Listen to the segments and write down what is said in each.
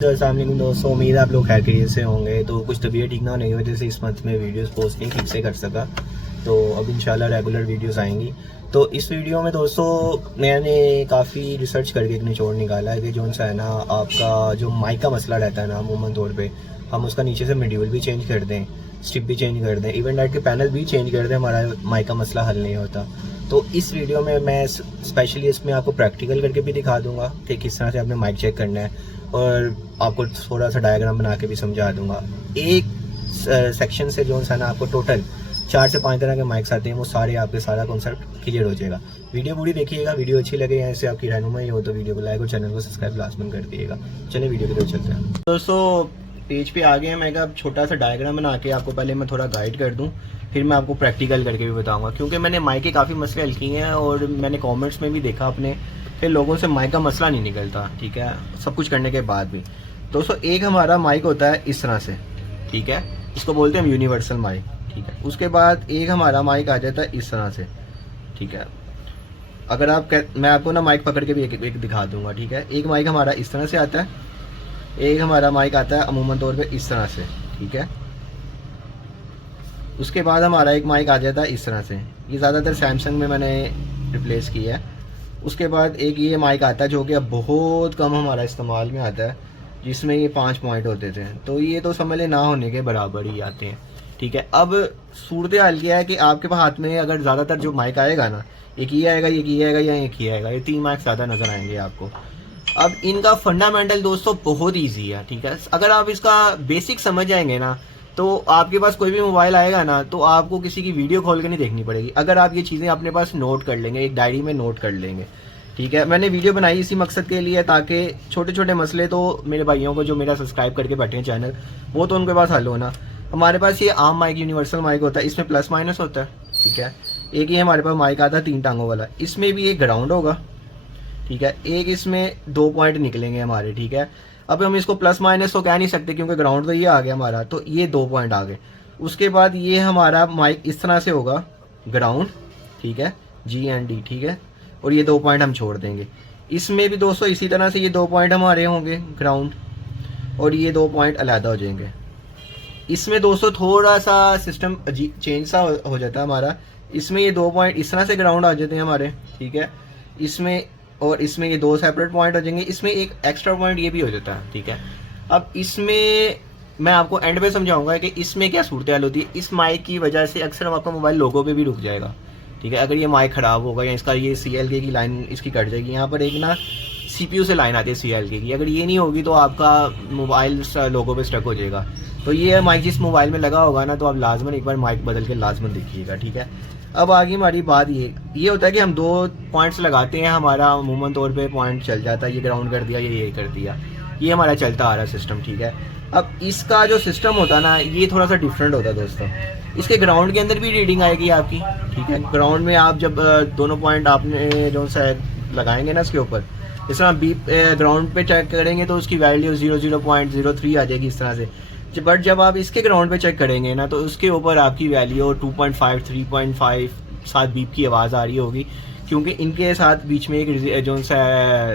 अस्सलाम वालेकुम दोस्तों, उम्मीद है आप लोग खैरियत से होंगे। तो कुछ तबीयत ठीक ना होने की वजह से इस मंथ में वीडियोस पोस्ट नहीं ठीक से कर सका, तो अब इंशाल्लाह रेगुलर वीडियोस आएंगी। तो इस वीडियो में दोस्तों मैंने काफ़ी रिसर्च करके एक निचोड़ निकाला है कि जो सा है ना आपका जो माइक का मसला रहता है ना, अमूमन तौर पे हम उसका नीचे से मॉड्यूल भी चेंज कर दें, स्ट्रिप भी चेंज कर दें, इवन लाइट के पैनल भी चेंज कर दें, हमारा माइक का मसला हल नहीं होता। तो इस वीडियो में मैं स्पेशली इसमें आपको प्रैक्टिकल करके भी दिखा दूंगा कि किस तरह से आपने माइक चेक करना है, और आपको थोड़ा सा डायग्राम बना के भी समझा दूंगा। एक सेक्शन से जो है ना आपको टोटल 4 से 5 तरह के माइक्स आते हैं, वो सारे आपके सारा कॉन्सेप्ट क्लियर हो जाएगा। वीडियो पूरी देखिएगा, वीडियो अच्छी लगे या इससे आपकी रहनुमाई हो तो वीडियो को लाइक और चैनल को सब्सक्राइब लाजमन कर दिएगा। चलिए वीडियो की तरफ चलते हैं। दोस्तों पेज पे आ गए हैं, मैं कहा छोटा सा डायग्राम बना के आपको पहले मैं थोड़ा गाइड कर दूं, फिर मैं आपको प्रैक्टिकल करके भी बताऊंगा, क्योंकि मैंने माइक के काफ़ी मसले हल किए हैं और मैंने कमेंट्स में भी देखा अपने फिर लोगों से माइक का मसला नहीं निकलता, ठीक है, सब कुछ करने के बाद भी। दोस्तों एक हमारा माइक होता है इस तरह से, ठीक है, इसको बोलते हैं हम यूनिवर्सल माइक, ठीक है। उसके बाद एक हमारा माइक आ जाता है इस तरह से, ठीक है। अगर आप मैं आपको ना माइक पकड़ के भी एक दिखा दूंगा, ठीक है। एक माइक हमारा इस तरह से आता है, एक हमारा माइक आता है अमूमन तौर पे इस तरह से, ठीक है। उसके बाद हमारा एक माइक आ जाता है इस तरह से, ये ज़्यादातर सैमसंग में मैंने रिप्लेस किया है। उसके बाद एक ये माइक आता है जो कि अब बहुत कम हमारा इस्तेमाल में आता है, जिसमें ये 5 पॉइंट होते थे, तो ये तो समझ ले ना होने के बराबर ही आते हैं, ठीक है। अब सूरत हाल क्या है कि आपके पास हाथ में अगर ज़्यादातर जो माइक आएगा ना, एक ही आएगा, एक ही आएगा या एक ही आएगा, ये 3 माइक ज़्यादा नज़र आएंगे आपको। अब इनका फंडामेंटल दोस्तों बहुत ईजी है, ठीक है। अगर आप इसका बेसिक समझ जाएंगे ना, तो आपके पास कोई भी मोबाइल आएगा ना, तो आपको किसी की वीडियो खोल के नहीं देखनी पड़ेगी, अगर आप ये चीज़ें अपने पास नोट कर लेंगे, एक डायरी में नोट कर लेंगे, ठीक है। मैंने वीडियो बनाई इसी मकसद के लिए, ताकि छोटे छोटे मसले तो मेरे भाइयों को जो मेरा सब्सक्राइब करके बैठे हैं चैनल, वो तो उनके पास हल होना। हमारे पास ये आम माइक यूनिवर्सल माइक होता है, इसमें प्लस माइनस होता है, ठीक है। एक ये हमारे पास माइक आता है 3 टांगों वाला, इसमें भी एक ग्राउंड होगा, ठीक है। एक इसमें 2 पॉइंट निकलेंगे हमारे, ठीक है। अब हम इसको प्लस माइनस तो कह नहीं सकते क्योंकि ग्राउंड तो ये आ गया हमारा, तो ये 2 पॉइंट आ गए। उसके बाद ये हमारा माइक इस तरह से होगा, ग्राउंड, ठीक है, GND, ठीक है, और ये 2 पॉइंट हम छोड़ देंगे। इसमें भी दोस्तों इसी तरह से ये 2 पॉइंट हमारे होंगे ग्राउंड, और ये 2 पॉइंट अलहदा हो जाएंगे। इसमें दोस्तों थोड़ा सा सिस्टम चेंज सा हो जाता है हमारा, इसमें ये 2 पॉइंट इस तरह से ग्राउंड आ जाते हैं हमारे, ठीक है। इसमें और इसमें ये 2 सेपरेट पॉइंट हो जाएंगे, इसमें एक एक्स्ट्रा पॉइंट ये भी हो जाता है, ठीक है। अब इसमें मैं आपको एंड पे समझाऊंगा कि इसमें क्या सूरत हाल होती है। इस माइक की वजह से अक्सर आपका मोबाइल लोगों पे भी रुक जाएगा, ठीक है। अगर ये माइक ख़राब होगा या इसका ये CLK की लाइन इसकी कट जाएगी, यहाँ पर एक ना CPU से लाइन आती है CLK की, अगर ये नहीं होगी तो आपका मोबाइल लोगो पे स्टक हो जाएगा। तो ये माइक जिस मोबाइल में लगा होगा ना, तो आप लाजमन एक बार माइक बदल के लाजमन देखिएगा, ठीक है। अब आगे हमारी बात ये होता है कि हम 2 पॉइंट्स लगाते हैं, हमारा अमूमन तौर पे पॉइंट चल जाता है, ये ग्राउंड कर दिया, ये कर दिया, ये हमारा चलता आ रहा सिस्टम, ठीक है। अब इसका जो सिस्टम होता है ना, ये थोड़ा सा डिफरेंट होता है दोस्तों। इसके ग्राउंड के अंदर भी रीडिंग आएगी आपकी, ठीक है। ग्राउंड में आप जब दोनों पॉइंट आपने जो सा लगाएंगे ना इसके ऊपर, इस तरह बीप ग्राउंड पे चेक करेंगे तो उसकी वैल्यू 00.03 आ जाएगी इस तरह से। बट जब आप इसके ग्राउंड पे चेक करेंगे ना, तो उसके ऊपर आपकी वैल्यू 2.5 3.5 7 बीप की आवाज़ आ रही होगी, क्योंकि इनके साथ बीच में एक जो सा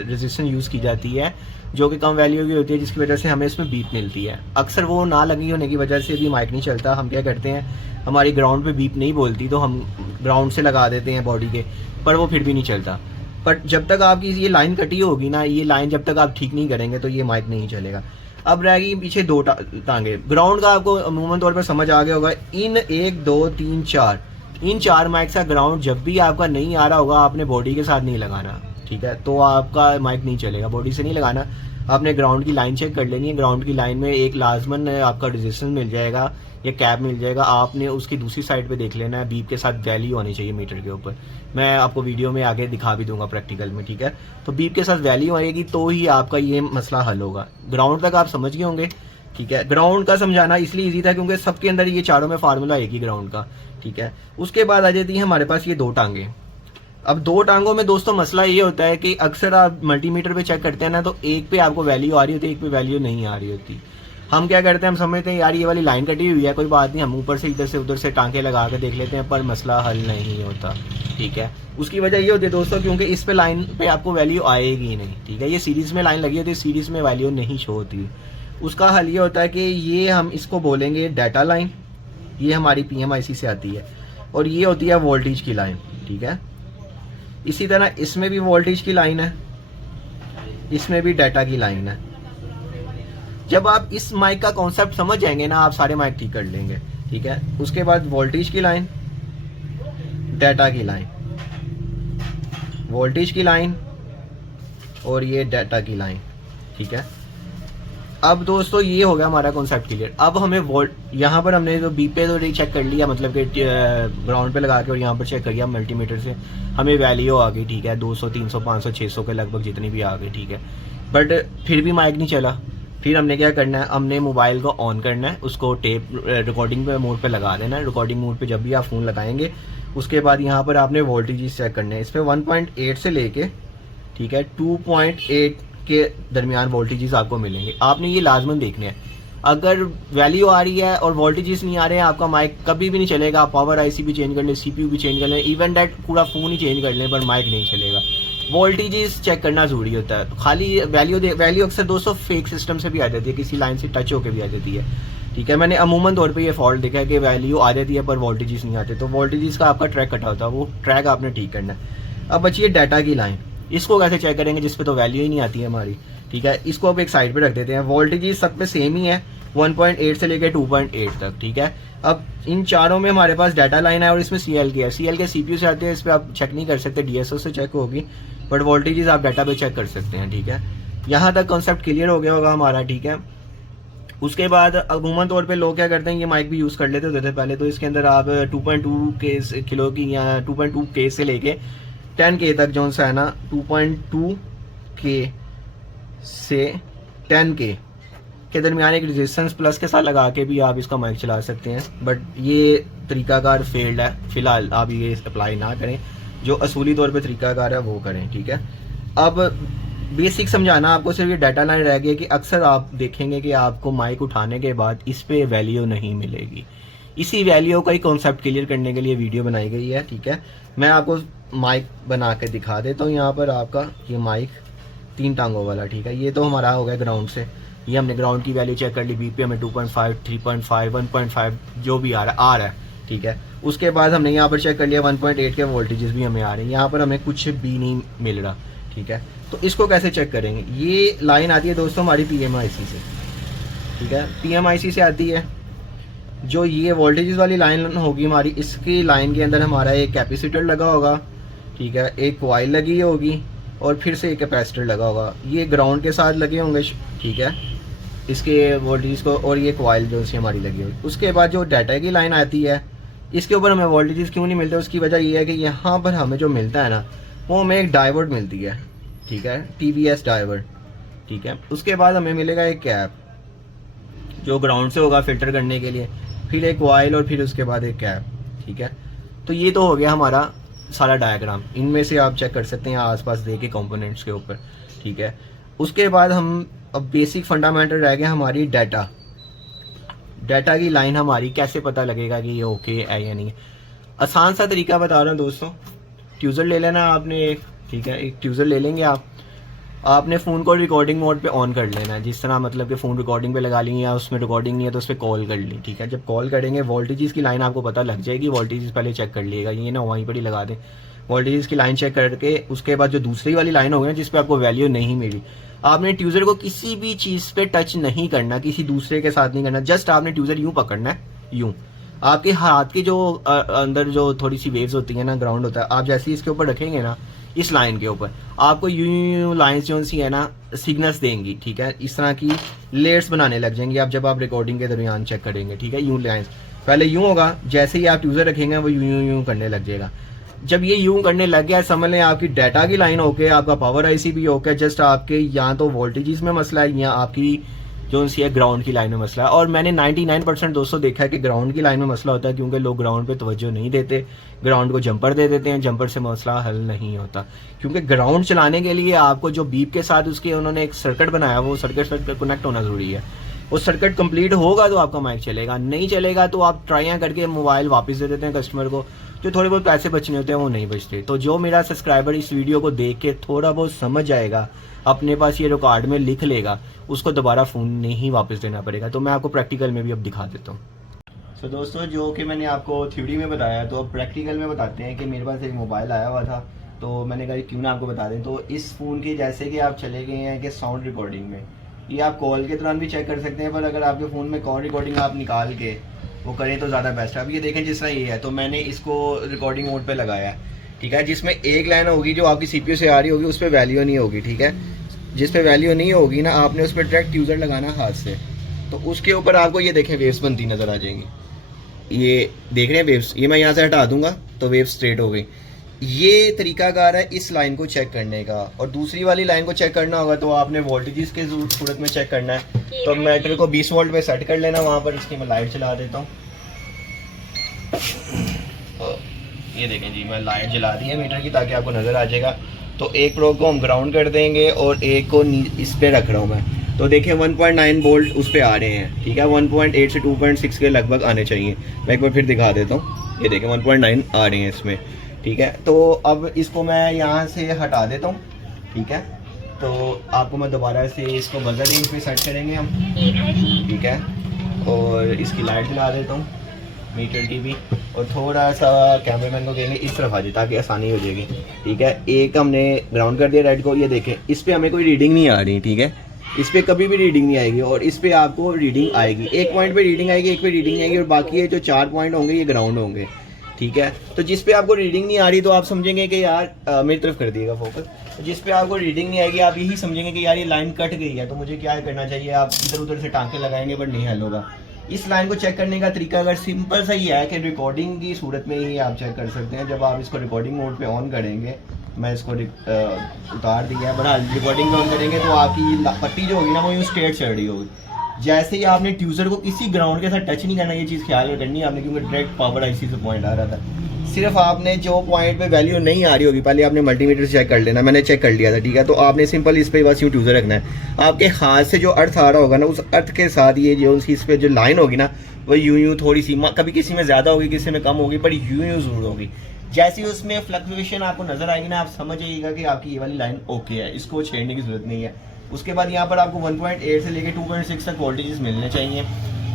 रेजिस्टेंस यूज़ की जाती है जो कि कम वैल्यू की होती है, जिसकी वजह से हमें इसमें बीप मिलती है। अक्सर वो ना लगी होने की वजह से भी माइक नहीं चलता। हम क्या करते हैं, हमारी ग्राउंड पे बीप नहीं बोलती तो हम ग्राउंड से लगा देते हैं बॉडी के, पर वो फिर भी नहीं चलता। बट जब तक आपकी ये लाइन कटी होगी ना, ये लाइन जब तक आप ठीक नहीं करेंगे तो ये माइक नहीं चलेगा। अब रहेगी पीछे 2 टांगे। ग्राउंड का आपको अमूमन तौर पर समझ आ गया होगा। इन 1 2 3 4 इन 4 माइक का ग्राउंड जब भी आपका नहीं आ रहा होगा, आपने बॉडी के साथ नहीं लगाना, ठीक है, तो आपका माइक नहीं चलेगा। बॉडी से नहीं लगाना, आपने ग्राउंड की लाइन चेक कर लेनी है। ग्राउंड की लाइन में एक लाजमन आपका रेजिस्टेंस मिल जाएगा या कैप मिल जाएगा, आपने उसकी दूसरी साइड पे देख लेना है, बीप के साथ वैल्यू होनी चाहिए मीटर के ऊपर। मैं आपको वीडियो में आगे दिखा भी दूंगा प्रैक्टिकल में, ठीक है। तो बीप के साथ वैल्यू आएगी तो ही आपका ये मसला हल होगा। ग्राउंड तक आप समझ गए होंगे, ठीक है। ग्राउंड का समझाना इसलिए ईजी था क्योंकि सबके अंदर ये चारों में फार्मूला एक ही ग्राउंड का, ठीक है। उसके बाद आ जाती है हमारे पास ये 2 टांगे। अब 2 टांगों में दोस्तों मसला ये होता है कि अक्सर आप मल्टीमीटर पे चेक करते हैं ना, तो एक पे आपको वैल्यू आ रही होती है, एक पे वैल्यू नहीं आ रही होती। हम क्या करते हैं, हम समझते हैं यार ये वाली लाइन कटी हुई है, कोई बात नहीं, हम ऊपर से इधर से उधर से टांके लगा के देख लेते हैं, पर मसला हल नहीं होता। ठीक है, उसकी वजह ये होती है दोस्तों, क्योंकि इस पे लाइन पे आपको वैल्यू आएगी नहीं। ठीक है, ये सीरीज़ में लाइन लगी होती है, सीरीज़ में वैल्यू नहीं शो होती। उसका हल ये होता है कि ये हम इसको बोलेंगे डाटा लाइन, ये हमारी PMIC से आती है, और ये होती है वोल्टेज की लाइन। ठीक है, इसी तरह इसमें भी वोल्टेज की लाइन है, इसमें भी डाटा की लाइन है। जब आप इस माइक का कॉन्सेप्ट समझ जाएंगे ना, आप सारे माइक ठीक कर लेंगे। ठीक है, उसके बाद वोल्टेज की लाइन, डाटा की लाइन, वोल्टेज की लाइन, और ये डाटा की लाइन। ठीक है, अब दोस्तों ये हो गया हमारा कॉन्सेप्ट क्लियर। अब हमें वोल्ट, यहाँ पर हमने जो बी पे तो चेक कर लिया, मतलब कि ग्राउंड पे लगा के, और यहाँ पर चेक कर लिया मल्टीमीटर से, हमें वैल्यू आ गई। ठीक है, 200 300 500 600 के लगभग जितनी भी आ गई। ठीक है, बट फिर भी माइक नहीं चला। फिर हमने क्या करना है, हमने मोबाइल को ऑन करना है, उसको टेप रिकॉर्डिंग पे मोड पे लगा देना है। रिकॉर्डिंग मोड पे जब भी आप फ़ोन लगाएंगे, उसके बाद यहाँ पर आपने वोल्टेज चेक करने हैं। इस पर 1.8 से लेके, ठीक है, 2.8 के दरमियान वोल्टेजेस आपको मिलेंगे। आपने ये लाजमन देखने हैं। अगर वैल्यू आ रही है और वोल्टेजेस नहीं आ रहे हैं, आपका माइक कभी भी नहीं चलेगा। आप पावर IC भी चेंज कर लें, CPU भी चेंज कर लें, इवन डेट पूरा फ़ोन ही चेंज कर लें, पर माइक नहीं चलेगा। वोल्टेजेस चेक करना ज़रूरी होता है। खाली वैल्यू अक्सर दोस्तों फेक सिस्टम से भी आ जाती है, किसी लाइन से टच होकर भी आ जाती है। ठीक है, मैंने अमूमन तौर पे ये फॉल्ट देखा है कि वैल्यू आ जाती है पर वोल्टेजेस नहीं आते, तो वोल्टेजेस का आपका ट्रैक कटा होता है, वो ट्रैक आपने ठीक करना है। अब बची है डाटा की लाइन, इसको कैसे चेक करेंगे जिस पे तो वैल्यू ही नहीं आती है हमारी। ठीक है, इसको अब एक साइड पे रख देते हैं। वोल्टेजेस सब पे सेम ही है, 1.8 से लेकर 2.8 तक। ठीक है, अब इन चारों में हमारे पास डाटा लाइन है और इसमें CL की है। CL के CPU से आते हैं, इस पर आप चेक नहीं कर सकते, DSO से चेक होगी, बट वोल्टेजेस आप डाटा पे चेक कर सकते हैं। ठीक है, यहाँ तक कॉन्सेप्ट क्लियर हो गया होगा हमारा। ठीक है, उसके बाद अमूमन तौर पे लोग क्या करते हैं, ये माइक भी यूज़ कर लेते होते थे पहले, तो इसके अंदर आप 2.2 किलो की या 2.2K से लेके 10K तक जो सा है ना, 2.2K से 10K के दरमियान एक रेजिस्टेंस प्लस के साथ लगा के भी आप इसका माइक चला सकते हैं। बट ये तरीकाकार फेल्ड है, फिलहाल आप ये अप्लाई ना करें, जो असूली तौर पे तरीकाकार है वो करें। ठीक है, अब बेसिक समझाना आपको सिर्फ ये डाटा लाइन रह गई है कि अक्सर आप देखेंगे कि आपको माइक उठाने के बाद इस पे वैल्यू नहीं मिलेगी। इसी वैल्यू का ही कॉन्सेप्ट क्लियर करने के लिए वीडियो बनाई गई है। ठीक है, मैं आपको माइक बना के दिखा देता हूँ। यहाँ पर आपका ये माइक 3 टांगों वाला। ठीक है, ये तो हमारा हो गया ग्राउंड से, ये हमने ग्राउंड की वैल्यू चेक कर ली, बीपी हमें 2.5 3.5 1.5 जो भी आ रहा है। ठीक है, उसके बाद हमने यहाँ पर चेक कर लिया 1.8 के वोल्टेजेस भी हमें आ रहे हैं, यहाँ पर हमें कुछ भी नहीं मिल रहा। ठीक है, तो इसको कैसे चेक करेंगे, ये लाइन आती है दोस्तों हमारी PMIC से। ठीक है, PMIC से आती है, जो ये वोल्टेजेस वाली लाइन होगी हमारी, इसकी लाइन के अंदर हमारा एक कैपेसिटर लगा होगा। ठीक है, एक कॉइल लगी होगी और फिर से एक कैपेसिटर लगा होगा, ये ग्राउंड के साथ लगे होंगे। ठीक है, इसके वोल्टेज को, और ये कॉइल जो सी हमारी लगी होगी। उसके बाद जो डाटा की लाइन आती है, इसके ऊपर हमें वोल्टेजेस क्यों नहीं मिलते, उसकी वजह ये है कि यहाँ पर हमें जो मिलता है ना, वो हमें एक डायोड मिलती है। ठीक है, TVS डायोड। ठीक है, उसके बाद हमें मिलेगा एक कैप जो ग्राउंड से होगा फिल्टर करने के लिए, फिर एक कॉइल और फिर उसके बाद एक कैप। ठीक है, तो ये तो हो गया हमारा सारा डायग्राम। इनमें से आप चेक कर सकते हैं आसपास दे के कंपोनेंट्स के ऊपर। ठीक है, उसके बाद हम अब बेसिक फंडामेंटल रह गया हमारी डाटा की लाइन हमारी कैसे पता लगेगा कि ये ओके है या नहीं। आसान सा तरीका बता रहा हूँ दोस्तों, ट्यूज़र ले लेना आपने एक। ठीक है, एक ट्यूज़र ले लेंगे आपने फ़ोन को रिकॉर्डिंग मोड पे ऑन कर लेना है, जिस तरह मतलब कि फ़ोन रिकॉर्डिंग पे लगा ली या उसमें रिकॉर्डिंग नहीं है तो उस पर कॉल कर ली। ठीक है, जब कॉल करेंगे वोल्टेजेस की लाइन आपको पता लग जाएगी, वोल्टेजेस पहले चेक कर लिएगा, ये ना वहीं पर ही लगा दें। वोल्टेजेस की लाइन चेक करके उसके बाद जो दूसरी वाली लाइन होगी ना, जिस पे आपको वैल्यू नहीं मिली, आपने ट्यूज़र को किसी भी चीज़ पे टच नहीं करना, किसी दूसरे के साथ नहीं करना, जस्ट आपने ट्यूज़र यूँ पकड़ना है, यूँ। आपके हाथ की जो अंदर जो थोड़ी सी वेव्स होती है ना, ग्राउंड होता है, आप जैसे ही इसके ऊपर रखेंगे ना, इस लाइन के ऊपर, आपको यूं लाइन्स जो सी है ना सिग्नल्स देंगी। ठीक है, इस तरह की लेयर्स बनाने लग जाएंगी आप जब आप रिकॉर्डिंग के दरमियान चेक करेंगे। ठीक है, यूं लाइन्स पहले यूं होगा, जैसे ही आप ट्यूज़र रखेंगे वो यूं करने लग जाएगा। जब ये यूं करने लग गया, समझ लें आपकी डाटा की लाइन ओके, आपका पावर IC भी ओके, जस्ट आपके या तो वोल्टेजेस में मसला है या आपकी जो सी है ग्राउंड की लाइन में मसला है। और मैंने 99% दोस्तों देखा है कि ग्राउंड की लाइन में मसला होता है, क्योंकि लोग ग्राउंड पे तवज्जो नहीं देते, ग्राउंड को जंपर दे देते हैं, जंपर से मसला हल नहीं होता। क्योंकि ग्राउंड चलाने के लिए आपको जो बीप के साथ उसके उन्होंने एक सर्किट बनाया, वो सर्किट कनेक्ट होना ज़रूरी है। वो सर्किट कंप्लीट होगा तो आपका माइक चलेगा, नहीं चलेगा तो आप ट्राइयाँ करके मोबाइल वापस दे देते हैं कस्टमर को, जो थोड़े बहुत पैसे बचने होते हैं वो नहीं बचते। तो जो मेरा सब्सक्राइबर इस वीडियो को देख के थोड़ा बहुत समझ जाएगा, अपने पास ये रिकॉर्ड में लिख लेगा, उसको दोबारा फ़ोन नहीं वापस देना पड़ेगा। तो मैं आपको प्रैक्टिकल में भी अब दिखा देता हूँ। सो दोस्तों, जो कि मैंने आपको थ्योरी में बताया, तो अब प्रैक्टिकल में बताते हैं कि मेरे पास एक मोबाइल आया हुआ था, तो मैंने कहा क्यों ना आपको बता दें। तो इस फ़ोन की जैसे कि आप चले गए हैं कि साउंड रिकॉर्डिंग में, ये आप कॉल के दौरान भी चेक कर सकते हैं, पर अगर आपके फ़ोन में कॉल रिकॉर्डिंग आप निकाल के वो करें तो ज़्यादा बेस्ट है। अब ये देखें जिस तरह ये है, तो मैंने इसको रिकॉर्डिंग मोड पे लगाया है, ठीक है, जिसमें एक लाइन होगी जो आपकी सीपीयू से आ रही होगी, उस पर वैल्यू नहीं होगी, ठीक है। जिस पे वैल्यू नहीं होगी ना, आपने उस पर डायरेक्ट यूज़र लगाना हाथ से, तो उसके ऊपर आपको ये देखें वेव्स बनती नज़र आ जाएंगी। ये देख रहे हैं वेव्स, ये मैं यहाँ से हटा दूंगा तो वेव स्ट्रेट हो गई। ये तरीकाकार है इस लाइन को चेक करने का। और दूसरी वाली लाइन को चेक करना होगा तो आपने वोल्टेजेस के सूरत में चेक करना है। तो मीटर को 20 वोल्ट पे सेट कर लेना वहाँ पर। इसकी मैं लाइट चला देता हूँ। ये देखें जी, मैं लाइट जला दी है मीटर की ताकि आपको नज़र आ जाएगा। तो एक प्रोब को हम ग्राउंड कर देंगे और एक को इस पर रख रहा हूँ मैं। तो देखिए 1.9 वोल्ट उस पर आ रहे हैं, ठीक है। 1.8 से 2.6 के लगभग आने चाहिए। मैं एक बार फिर दिखा देता हूँ। ये देखें 1.9 आ रहे हैं इसमें, ठीक है। तो अब इसको मैं यहाँ से हटा देता हूँ, ठीक है। तो आपको मैं दोबारा से इसको बजर रेंज पे सेट करेंगे हम, ठीक है। और इसकी लाइट जला देता हूँ मीटर की भी, और थोड़ा सा कैमरामैन को कहेंगे इस तरफ आ जाए ताकि आसानी हो जाएगी, ठीक है। एक हमने ग्राउंड कर दिया रेड को। ये देखें इस पर हमें कोई रीडिंग नहीं आ रही, ठीक है। इस पर कभी भी रीडिंग नहीं आएगी और इस पर आपको रीडिंग आएगी। एक पॉइंट पे रीडिंग आएगी, एक पे रीडिंग नहीं आएगी, और बाकी ये जो 4 पॉइंट होंगे ये ग्राउंड होंगे, ठीक है। तो जिस पे आपको रीडिंग नहीं आ रही तो आप समझेंगे कि यार मेरी तरफ कर दिएगा फोकस। तो जिस पे आपको रीडिंग नहीं आएगी आप यही समझेंगे कि यार ये लाइन कट गई है, तो मुझे क्या करना चाहिए। आप इधर उधर से टाँके लगाएंगे पर नहीं हल होगा। इस लाइन को चेक करने का तरीका अगर सिंपल सा ही है कि रिकॉर्डिंग की सूरत में ही आप चेक कर सकते हैं। जब आप इसको रिकॉर्डिंग मोड पे ऑन करेंगे, मैं इसको उतार दिया है, बड़ा रिकॉर्डिंग में ऑन करेंगे तो आपकी पट्टी जो होगी ना वो यूँ स्ट्रेट चढ़ रही होगी। जैसे ही आपने ट्यूजर को किसी ग्राउंड के साथ टच नहीं करना, ये चीज़ ख्याल करनी है आपने, क्योंकि डायरेक्ट पावर आईसी से पॉइंट आ रहा था। सिर्फ आपने जो पॉइंट पे वैल्यू नहीं आ रही होगी पहले आपने मल्टीमीटर से चेक कर लेना। मैंने चेक कर लिया था, ठीक है। तो आपने सिंपल इस पे बस यूँ ट्यूजर रखना है। आपके हाथ से जो अर्थ आ रहा होगा ना, उस अर्थ के साथ ये जो इस पे जो लाइन होगी ना, वो यूँ थोड़ी सी, कभी किसी में ज़्यादा होगी किसी में कम होगी, पर यूँ ज़रूर होगी। जैसे ही उसमें फ्लक्चुएशन आपको नजर आएगी ना, आप समझ जाइएगा कि आपकी ये वाली लाइन ओके है, इसको छेड़ने की जरूरत नहीं है। उसके बाद यहाँ पर आपको 1.8 से लेके 2.6 तक वोल्टेजेस मिलने चाहिए।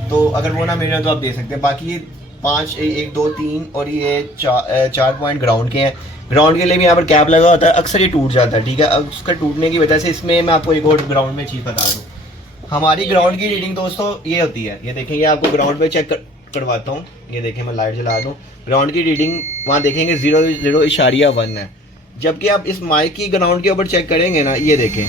तो अगर वो ना मिले तो आप दे सकते हैं। बाकी ये 5, 1, 2, 3 और ये 4 पॉइंट ग्राउंड के हैं। ग्राउंड के लिए भी यहाँ पर कैप लगा होता है, अक्सर ये टूट जाता है, ठीक है। उसका टूटने की वजह से इसमें मैं आपको एक और ग्राउंड में चीज़ बता दूँ। हमारी ग्राउंड की रीडिंग दोस्तों ये होती है, ये देखें, ये आपको ग्राउंड पे चेक करवाता हूँ। ये देखें, मैं लाइट जला दूँ। ग्राउंड की रीडिंग वहाँ देखेंगे 0.1 है, जबकि आप इस माइक की ग्राउंड के ऊपर चेक करेंगे ना, ये देखें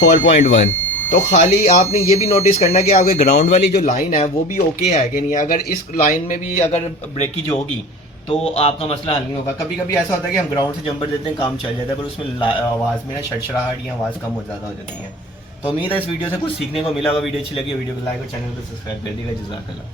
4.1। तो खाली आपने ये भी नोटिस करना कि आपके ग्राउंड वाली जो लाइन है वो भी ओके है कि नहीं। अगर इस लाइन में भी अगर ब्रेकेज होगी तो आपका मसला हल नहीं होगा। कभी कभी ऐसा होता है कि हम ग्राउंड से जंपर देते हैं, काम चल जाता है, पर उसमें आवाज़ में ना शड़शड़ाहट या आवाज़ कम हो ज़्यादा हो जाती है। तो उम्मीद है इस वीडियो से कुछ सीखने को मिला होगा। वीडियो अच्छी लगी वीडियो को लाइक और चैनल को सब्सक्राइब कर दीजिएगा। जज़ाकल्लाह।